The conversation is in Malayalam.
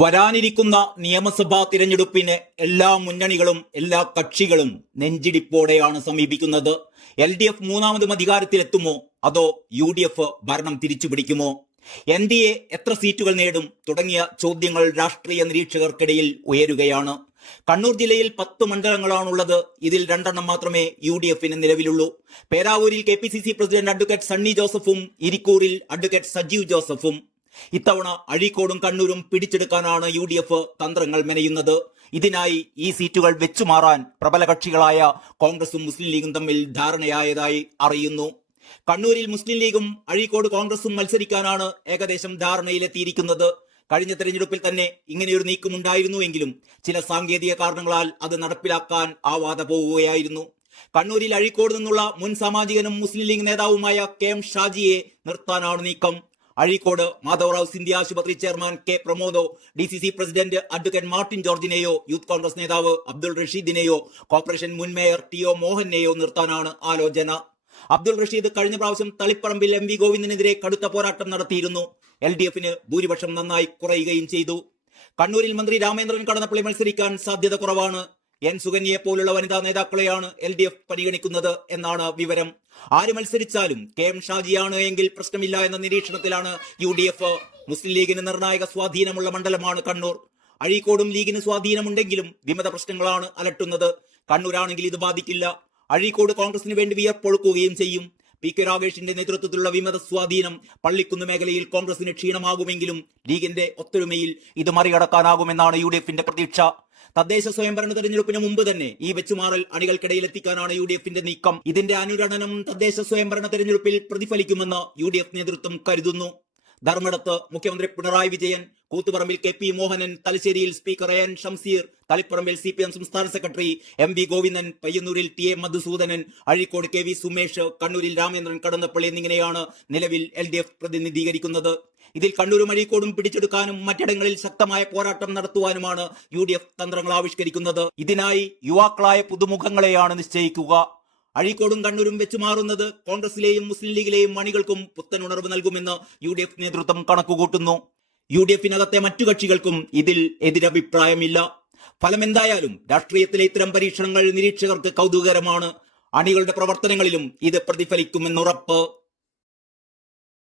വരാനിരിക്കുന്ന നിയമസഭാ തിരഞ്ഞെടുപ്പിന് എല്ലാ മുന്നണികളും എല്ലാ കക്ഷികളും നെഞ്ചിടിപ്പോടെയാണ് സമീപിക്കുന്നത്. LDF മൂന്നാമതും അധികാരത്തിലെത്തുമോ അതോ UDF ഭരണം തിരിച്ചുപിടിക്കുമോ? NDA എത്ര സീറ്റുകൾ നേടും തുടങ്ങിയ ചോദ്യങ്ങൾ രാഷ്ട്രീയ നിരീക്ഷകർക്കിടയിൽ ഉയരുകയാണ്. കണ്ണൂർ ജില്ലയിൽ 10 മണ്ഡലങ്ങളാണുള്ളത്. ഇതിൽ 2 എണ്ണം മാത്രമേ UDFന് നിലവിലുള്ളൂ. പേരാവൂരിൽ KPCC പ്രസിഡന്റ് അഡ്വക്കേറ്റ് സണ്ണി ജോസഫും ഇരിക്കൂറിൽ അഡ്വക്കേറ്റ് സജീവ് ജോസഫും. ഇത്തവണ അഴീക്കോടും കണ്ണൂരും പിടിച്ചെടുക്കാനാണ് UDF തന്ത്രങ്ങൾ മെനയുന്നത്. ഇതിനായി ഈ സീറ്റുകൾ വെച്ചുമാറാൻ പ്രബല കക്ഷികളായ കോൺഗ്രസും മുസ്ലിം ലീഗും തമ്മിൽ ധാരണയായതായി അറിയുന്നു. കണ്ണൂരിൽ മുസ്ലിം ലീഗും അഴീക്കോട് കോൺഗ്രസും മത്സരിക്കാനാണ് ഏകദേശം ധാരണയിലെത്തിയിരിക്കുന്നത്. കഴിഞ്ഞ തെരഞ്ഞെടുപ്പിൽ തന്നെ ഇങ്ങനെയൊരു നീക്കമുണ്ടായിരുന്നുവെങ്കിലും ചില സാങ്കേതിക കാരണങ്ങളാൽ അത് നടപ്പിലാക്കാൻ ആവാതെ പോവുകയായിരുന്നു. കണ്ണൂരിൽ അഴീക്കോട് നിന്നുള്ള മുൻ സാമാജികനും മുസ്ലിം ലീഗ് നേതാവുമായ KM ഷാജിയെ നിർത്താനാണ് നീക്കം. അഴീക്കോട് മാധവറാവ് സിന്ധ്യ ആശുപത്രി ചെയർമാൻ K പ്രമോദോ, DCC പ്രസിഡന്റ് അഡ്വക്കേറ്റ് മാർട്ടിൻ ജോർജിനെയോ യൂത്ത് കോൺഗ്രസ് നേതാവ് അബ്ദുൾ റഷീദിനെയോ കോർപ്പറേഷൻ മുൻ മേയർ TO മോഹനെയോ നിർത്താനാണ് ആലോചന. അബ്ദുൾ റഷീദ് കഴിഞ്ഞ പ്രാവശ്യം തളിപ്പറമ്പിൽ MV ഗോവിന്ദനെതിരെ കടുത്ത പോരാട്ടം നടത്തിയിരുന്നു. LDFന് ഭൂരിപക്ഷം നന്നായി കുറയുകയും ചെയ്തു. കണ്ണൂരിൽ മന്ത്രി രാമേന്ദ്രൻ കടന്നപ്പള്ളി മത്സരിക്കാൻ സാധ്യത കുറവാണ്. N സുകന്യയെ പോലുള്ള വനിതാ നേതാക്കളെയാണ് LDF പരിഗണിക്കുന്നത് എന്നാണ് വിവരം. ആര് മത്സരിച്ചാലും KM ഷാജിയാണ് എങ്കിൽ പ്രശ്നമില്ല എന്ന നിരീക്ഷണത്തിലാണ് UDF. മുസ്ലിം ലീഗിന് നിർണായക സ്വാധീനമുള്ള മണ്ഡലമാണ് കണ്ണൂർ. അഴീക്കോടും ലീഗിന് സ്വാധീനമുണ്ടെങ്കിലും വിമത പ്രശ്നങ്ങളാണ് അലട്ടുന്നത്. കണ്ണൂരാണെങ്കിൽ ഇത് ബാധിക്കില്ല. അഴീക്കോട് കോൺഗ്രസിന് വേണ്ടി വിയർപ്പൊഴുക്കുകയും ചെയ്യും. PK രാഗേഷിന്റെ നേതൃത്വത്തിലുള്ള വിമത സ്വാധീനം പള്ളിക്കുന്ന് മേഖലയിൽ കോൺഗ്രസിന് ക്ഷീണമാകുമെങ്കിലും ലീഗിന്റെ ഒത്തൊരുമയിൽ ഇത് മറികടക്കാനാകുമെന്നാണ് UDFന്റെ പ്രതീക്ഷ. തദ്ദേശ സ്വയംഭരണ തെരഞ്ഞെടുപ്പിന് മുമ്പ് തന്നെ ഈ വെച്ചുമാറൽ അണികൾക്കിടയിൽ എത്തിക്കാനാണ് UDFന്റെ നീക്കം. ഇതിന്റെ അനുരണനം തദ്ദേശ സ്വയംഭരണ തെരഞ്ഞെടുപ്പിൽ പ്രതിഫലിക്കുമെന്ന് UDF നേതൃത്വം കരുതുന്നു. ധർമ്മടത്ത് മുഖ്യമന്ത്രി പിണറായി വിജയൻ, കൂത്തുപറമ്പിൽ KP മോഹനൻ, തലശ്ശേരിയിൽ സ്പീക്കർ AN ഷംസീർ, തളിപ്പറമ്പിൽ CPM സംസ്ഥാന സെക്രട്ടറി MV ഗോവിന്ദൻ, പയ്യന്നൂരിൽ TA മധുസൂദനൻ, അഴീക്കോട് KV സുമേഷ്, കണ്ണൂരിൽ രാമേന്ദ്രൻ കടന്നപ്പള്ളി എന്നിങ്ങനെയാണ് നിലവിൽ LDF പ്രതിനിധീകരിക്കുന്നത്. ഇതിൽ കണ്ണൂരും അഴീക്കോടും പിടിച്ചെടുക്കാനും മറ്റിടങ്ങളിൽ ശക്തമായ പോരാട്ടം നടത്തുവാനുമാണ് UDF തന്ത്രങ്ങൾ ആവിഷ്കരിക്കുന്നത്. ഇതിനായി യുവാക്കളായ പുതുമുഖങ്ങളെയാണ് നിശ്ചയിക്കുക. അഴീക്കോടും കണ്ണൂരും വെച്ചുമാറുന്നത് കോൺഗ്രസിലെയും മുസ്ലിം ലീഗിലെയും അണികൾക്കും പുത്തൻ ഉണർവ് നൽകുമെന്ന് UDF നേതൃത്വം കണക്കുകൂട്ടുന്നു. UDFനകത്തെ മറ്റു കക്ഷികൾക്കും ഇതിൽ എതിരഭിപ്രായമില്ല. ഫലമെന്തായാലും രാഷ്ട്രീയത്തിലെ ഇത്തരം പരീക്ഷണങ്ങൾ നിരീക്ഷകർക്ക് കൗതുകകരമാണ്. അണികളുടെ പ്രവർത്തനങ്ങളിലും ഇത് പ്രതിഫലിക്കുമെന്നുറപ്പ്.